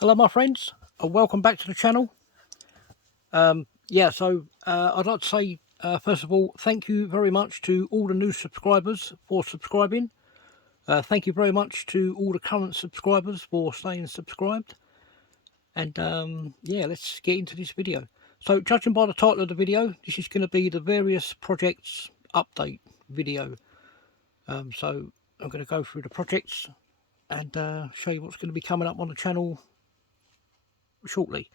Hello my friends, and welcome back to the channel. I'd like to say first of all, thank you very much to all the new subscribers for subscribing. Thank you very much to all the current subscribers for staying subscribed. And let's get into this video. So judging by the title of the video, this is going to be the various projects update video. So I'm going to go through the projects and show you what's going to be coming up on the channel shortly.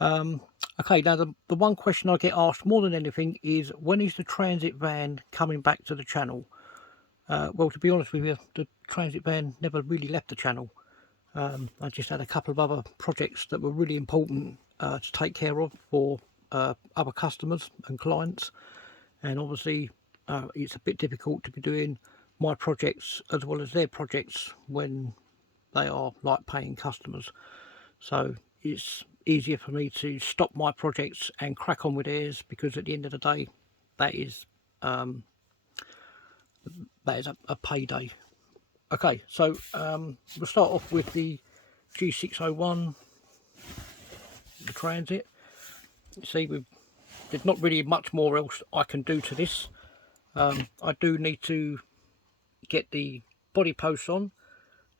Okay, now the one question I get asked more than anything is, when is the transit van coming back to the channel? Well, to be honest with you, the transit van never really left the channel. I just had a couple of other projects that were really important to take care of for other customers and clients, and obviously it's a bit difficult to be doing my projects as well as their projects when they are like paying customers. So it's easier for me to stop my projects and crack on with theirs, because at the end of the day, that is a payday. Okay, so we'll start off with the G601, the Transit. You see, there's not really much more else I can do to this. I do need to get the body posts on.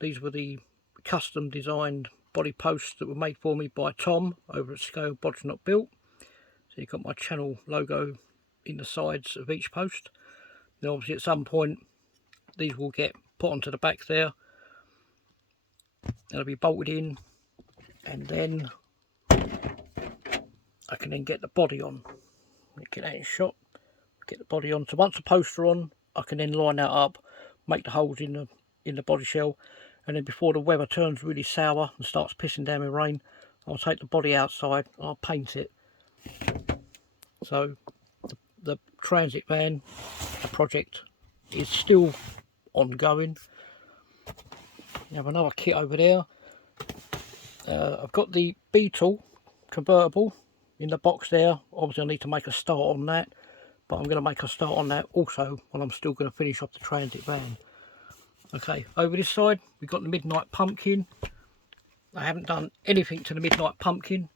These were the custom designed body posts that were made for me by Tom over at Scale Bodge Not Built. So you've got my channel logo in the sides of each post. Then obviously at some point these will get put onto the back there. They'll be bolted in, and then I can then get the body on. Get that in shot, get the body on. So once the posts are on, I can then line that up, make the holes in the body shell, and then before the weather turns really sour and starts pissing down with rain, I'll take the body outside, I'll paint it. So the transit van project is still ongoing. You have another kit over there. I've got the Beetle convertible in the box there. Obviously I need to make a start on that, but I'm going to make a start on that also when I'm still going to finish off the transit van. Okay, over this side we've got the Midnight Pumpkin. I haven't done anything to the Midnight Pumpkin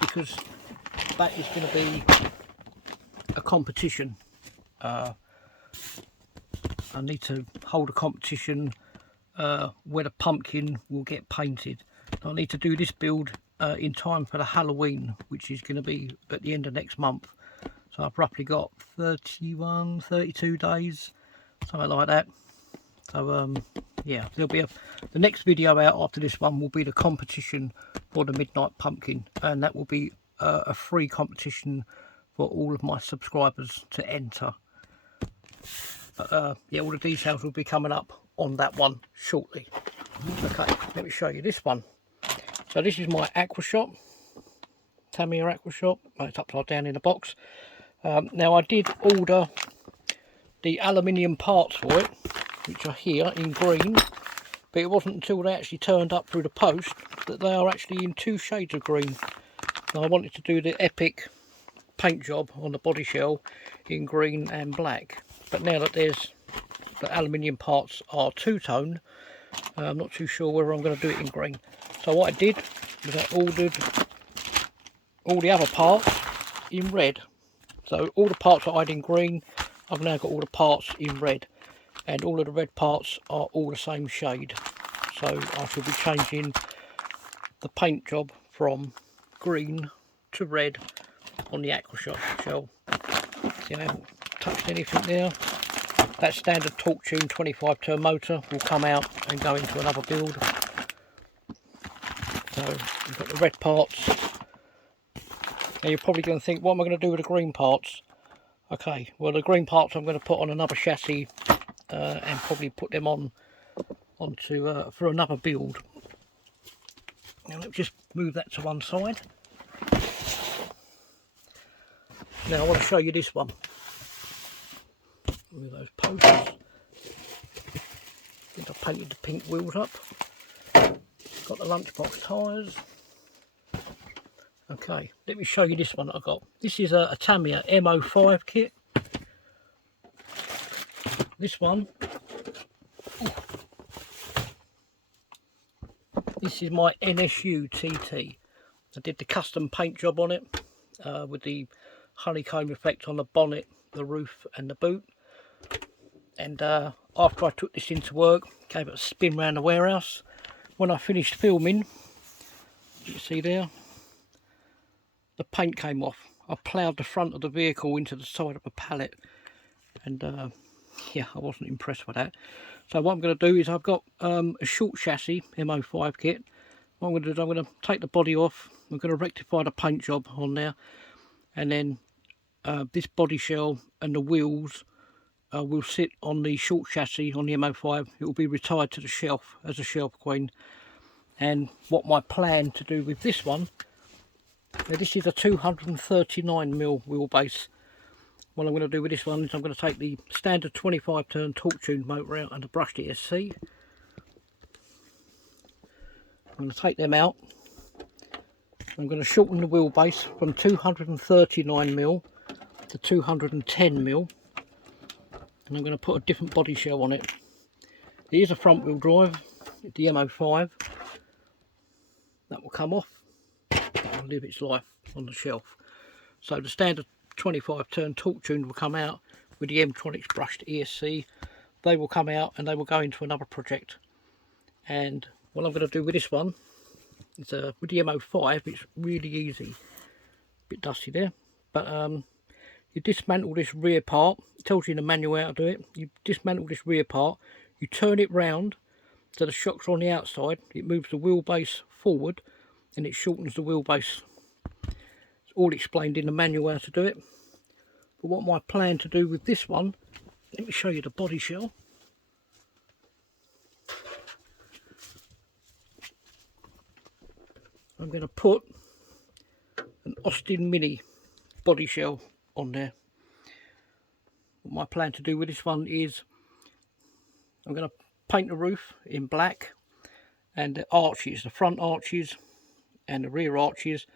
because that is going to be a competition. I need to hold a competition where the pumpkin will get painted. I need to do this build in time for the Halloween, which is going to be at the end of next month. So I've roughly got 32 days, something like that. So yeah, there'll be the next video out after this one will be the competition for the Midnight Pumpkin, and that will be a free competition for all of my subscribers to enter. Yeah, all the details will be coming up on that one shortly. Okay, let me show you this one. So this is my Aqua Shop, Tamiya Aqua Shop. It's upside down in the box. Now I did order the aluminium parts for it, which are here in green, but it wasn't until they actually turned up through the post that they are actually in 2 shades of green. Now I wanted to do the epic paint job on the body shell in green and black, but now that the aluminium parts are two-tone, I'm not too sure whether I'm going to do it in green. So what I did was I ordered all the other parts in red. So all the parts that I had in green, I've now got all the parts in red, and all of the red parts are all the same shade. So I shall be changing the paint job from green to red on the Aqua Shop shell. See, I haven't touched anything there. That standard Torque Tune 25 turn motor will come out and go into another build. So we've got the red parts. Now you're probably going to think, what am I going to do with the green parts? Okay, well the green parts I'm going to put on another chassis and probably put them onto for another build. Now let's just move that to one side. Now I want to show you this one with those posts. I think I painted the pink wheels up. Got the lunchbox tyres. Okay, let me show you this one that I got. This is a Tamiya M05 kit. This one This is my NSU TT. I did the custom paint job on it with the honeycomb effect on the bonnet, the roof and the boot. And after I took this into work, gave it a spin around the warehouse. When I finished filming, you see there, the paint came off. I ploughed the front of the vehicle into the side of a pallet, and yeah, I wasn't impressed with that. So what I'm going to do is I've got a short chassis MO5 kit. What I'm going to do is I'm going to take the body off. I'm going to rectify the paint job on there, and then this body shell and the wheels will sit on the short chassis on the MO5. It will be retired to the shelf as a shelf queen. And what my plan to do with this one, now this is a 239mm wheelbase. What I'm going to do with this one is I'm going to take the standard 25 turn torque tuned motor out and the brushed ESC. I'm going to take them out. I'm going to shorten the wheelbase from 239mm to 210mm, and I'm going to put a different body shell on it. It is a front wheel drive, the MO5. That will come off and live its life on the shelf. So the standard 25 turn torque tune will come out with the M-Tronics brushed ESC. They will come out and they will go into another project. And what I'm going to do with this one is with the MO5, it's really easy. A bit dusty there, but you dismantle this rear part. It tells you in the manual how to do it. You dismantle this rear part, you turn it round so the shocks are on the outside. It moves the wheelbase forward and it shortens the wheelbase. It's all explained in the manual how to do it. But what my plan to do with this one, let me show you the body shell. I'm going to put an Austin Mini body shell on there. What my plan to do with this one is I'm going to paint the roof in black, and the arches, the front arches and the rear arches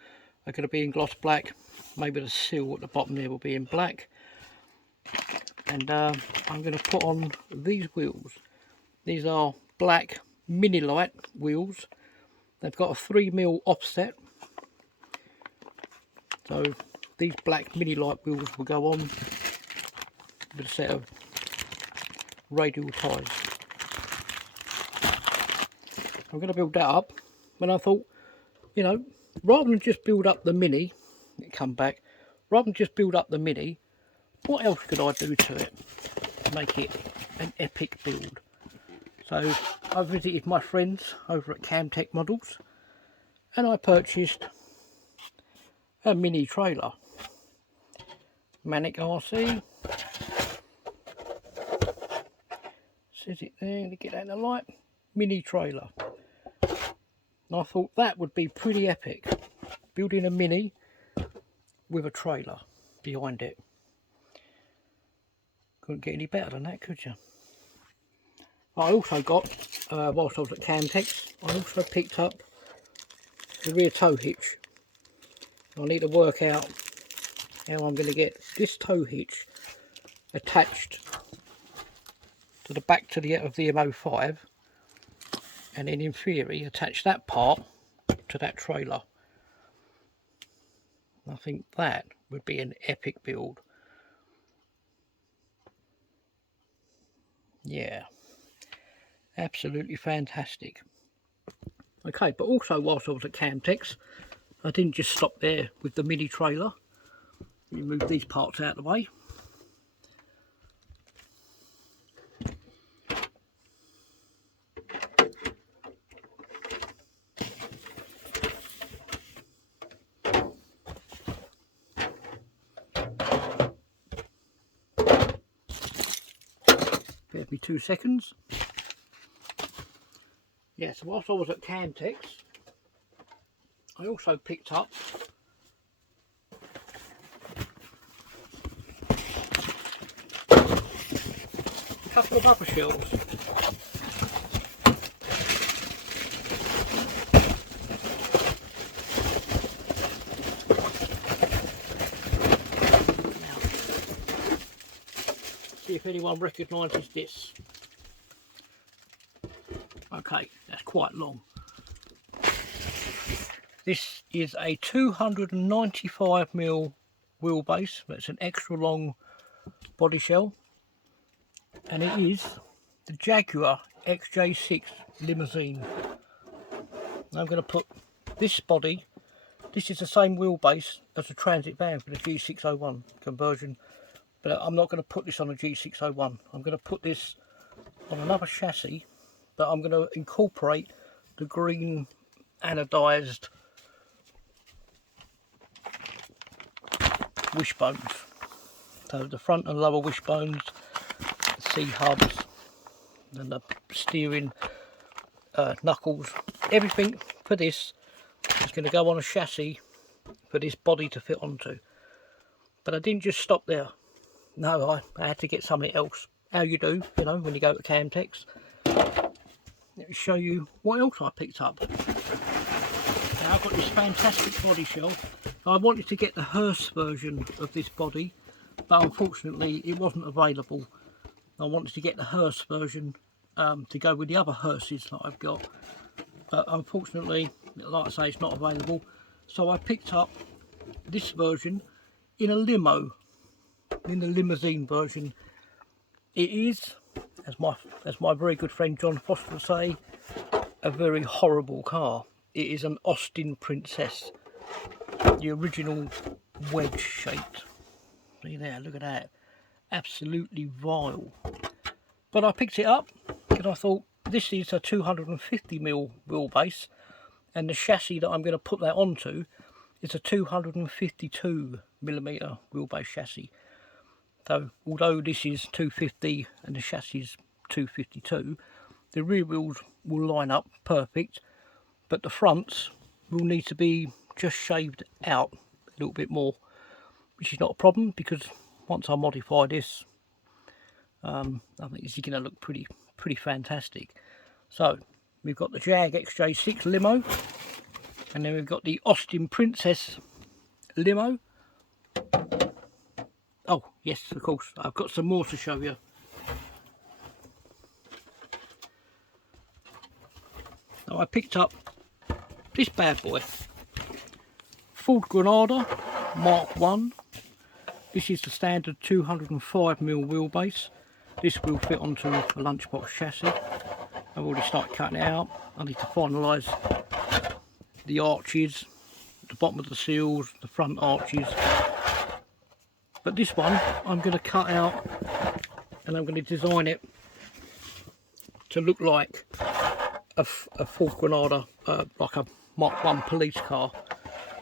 are going to be in gloss black. Maybe the sill at the bottom there will be in black. And I'm going to put on these wheels. These are black Mini Lite wheels. They've got a 3mm offset. So these black Mini Lite wheels will go on with a set of radial tyres. I'm going to build that up. When I thought, you know, rather than just build up the Mini, come back, rather than just build up the Mini, what else could I do to it to make it an epic build? So I visited my friends over at Camtech Models and I purchased a mini trailer. Manic RC. Says it there, to get out of the light. Mini trailer. And I thought that would be pretty epic. Building a Mini with a trailer behind it. Couldn't get any better than that, could you? I also got, whilst I was at Camtech, I also picked up the rear tow hitch. I need to work out how I'm going to get this tow hitch attached to the back of the MO5, and then in theory attach that part to that trailer. I think that would be an epic build. Yeah, absolutely fantastic. Okay, but also whilst I was at Camtech, I didn't just stop there with the mini trailer. Let me move these parts out of the way. Give me 2 seconds. Yeah, so whilst I was at Camtech, I also picked up a couple of other shells. See if anyone recognises this. Okay, that's quite long. This is a 295mm wheelbase. That's an extra long body shell, and it is the Jaguar XJ6 Limousine. I'm going to put this body, this is the same wheelbase as a Transit van for the G601 conversion, but I'm not going to put this on a G601. I'm going to put this on another chassis, but I'm going to incorporate the green anodized wishbones. So the front and lower wishbones, the C-hubs, and the steering knuckles, everything for this is going to go on a chassis for this body to fit onto. But I didn't just stop there. No, I had to get something else. How you do, you know, when you go to Camtex. Let me show you what else I picked up. Now I've got this fantastic body shell. I wanted to get the Hurst version of this body, but unfortunately it wasn't available. I wanted to get the Hurst version to go with the other Hearses that I've got, but unfortunately, like I say, it's not available. So I picked up this version in a limo, in the limousine version. It is, as my very good friend John Foster would say, a very horrible car. It is an Austin Princess, the original wedge shaped. See there, look at that, absolutely vile. But I picked it up because I thought this is a 250mm wheelbase, and the chassis that I'm going to put that onto is a 252mm wheelbase chassis. So although this is 250 and the chassis is 252, the rear wheels will line up perfect, but the fronts will need to be just shaved out a little bit more, which is not a problem because once I modify this, I think this is going to look pretty fantastic. So we've got the Jag XJ6 limo, and then we've got the Austin Princess limo. Oh yes, of course, I've got some more to show you. Now I picked up this bad boy, Ford Granada Mark 1. This is the standard 205mm wheelbase. This will fit onto a lunchbox chassis. I've already started cutting it out. I need to finalise the arches, the bottom of the seals, the front arches. But this one I'm going to cut out and I'm going to design it to look like a Ford Granada, like a Mark 1 police car.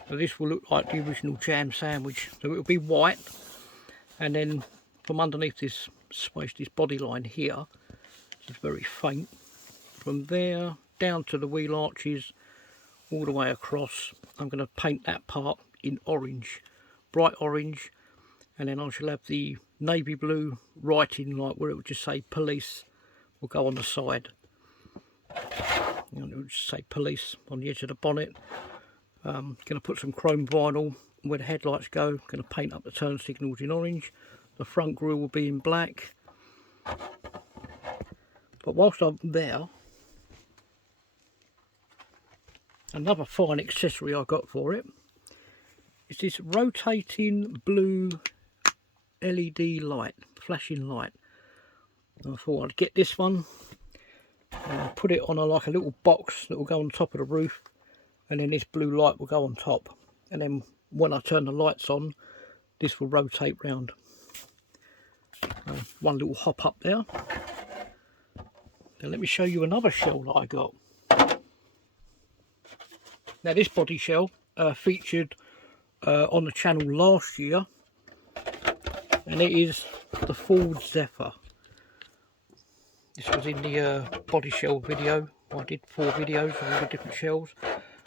So this will look like the original jam sandwich. So it will be white, and then from underneath this space, this body line here, it's very faint. From there down to the wheel arches, all the way across, I'm going to paint that part in orange, bright orange, and then I shall have the navy blue writing, like where it would just say police, will go on the side. And it would just say police on the edge of the bonnet. Going to put some chrome vinyl where the headlights go. Going to paint up the turn signals in orange. The front grille will be in black. But whilst I'm there, another fine accessory I got for it is this rotating blue LED light, flashing light. And I thought I'd get this one and I'll put it on like a little box that will go on top of the roof, and then this blue light will go on top, and then when I turn the lights on, this will rotate round. One little hop up there. Now let me show you another shell that I got. Now this body shell featured on the channel last year, and it is the Ford Zephyr. This was in the body shell video. I did 4 videos of all the different shells.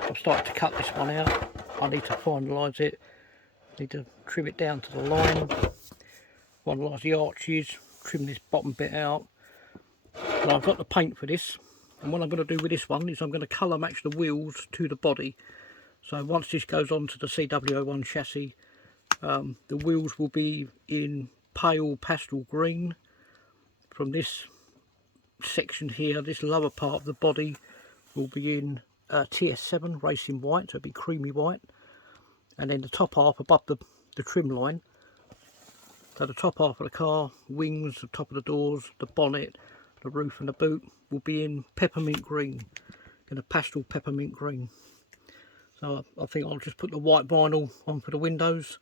I'm starting to cut this one out. I need to finalise it. Need to trim it down to the line. Finalise the arches. Trim this bottom bit out. And I've got the paint for this. And what I'm going to do with this one is I'm going to colour match the wheels to the body. So once this goes on to the CW01 chassis, the wheels will be in pale pastel green. From this section here, this lower part of the body will be in TS7 racing white, so it'll be creamy white. And then the top half above the trim line, so the top half of the car, wings, the top of the doors, the bonnet, the roof and the boot will be in peppermint green, in a pastel peppermint green. So I think I'll just put the white vinyl on for the windows,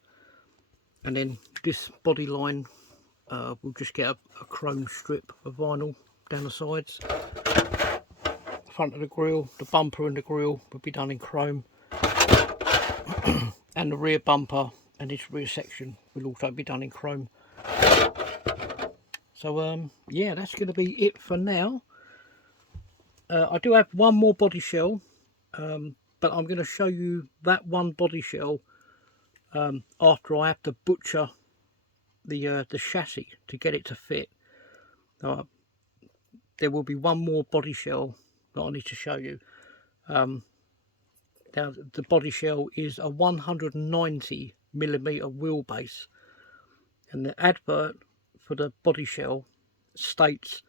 and then this body line we'll just get a chrome strip of vinyl down the sides. Front of the grille, the bumper and the grille will be done in chrome, and the rear bumper and this rear section will also be done in chrome. So yeah, that's going to be it for now. I do have one more body shell, but I'm going to show you that one body shell after I have to butcher the chassis to get it to fit. There will be one more body shell that I need to show you. Now the body shell is a 190mm wheelbase, and the advert for the body shell states,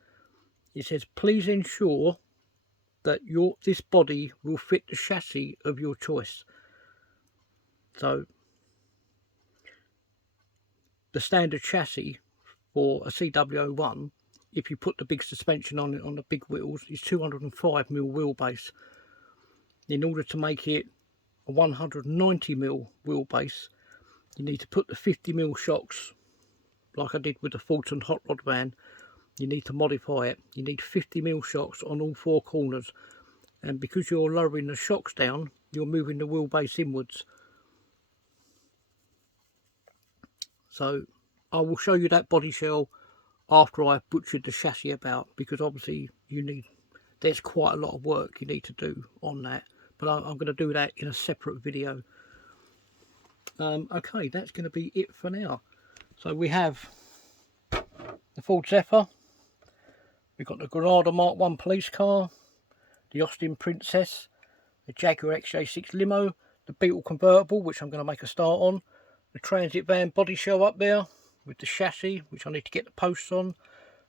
it says, please ensure that this body will fit the chassis of your choice. So the standard chassis for a CW01, if you put the big suspension on it on the big wheels, is 205mm wheelbase. In order to make it a 190mm wheelbase, you need to put the 50mm shocks, like I did with the Fulton hot rod van. You need to modify it. You need 50mm shocks on all four corners, and because you're lowering the shocks down, you're moving the wheelbase inwards. So I will show you that body shell after I've butchered the chassis about, because obviously there's quite a lot of work you need to do on that, but I'm going to do that in a separate video. Okay, that's going to be it for now. So we have the Ford Zephyr, we've got the Granada Mark 1 police car, the Austin Princess, the Jaguar XJ6 limo, the Beetle convertible, which I'm going to make a start on, the Transit van body shell up there with the chassis, which I need to get the posts on,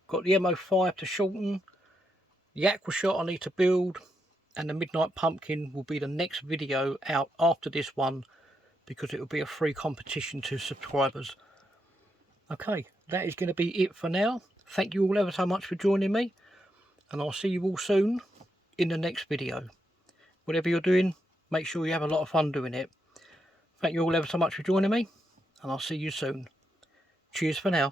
got the MO5 to shorten, the Aquashot I need to build, and the Midnight Pumpkin will be the next video out after this one, because it will be a free competition to subscribers. Okay, that is going to be it for now. Thank you all ever so much for joining me, and I'll see you all soon in the next video. Whatever you're doing, make sure you have a lot of fun doing it. Thank you all ever so much for joining me, and I'll see you soon. Cheers for now.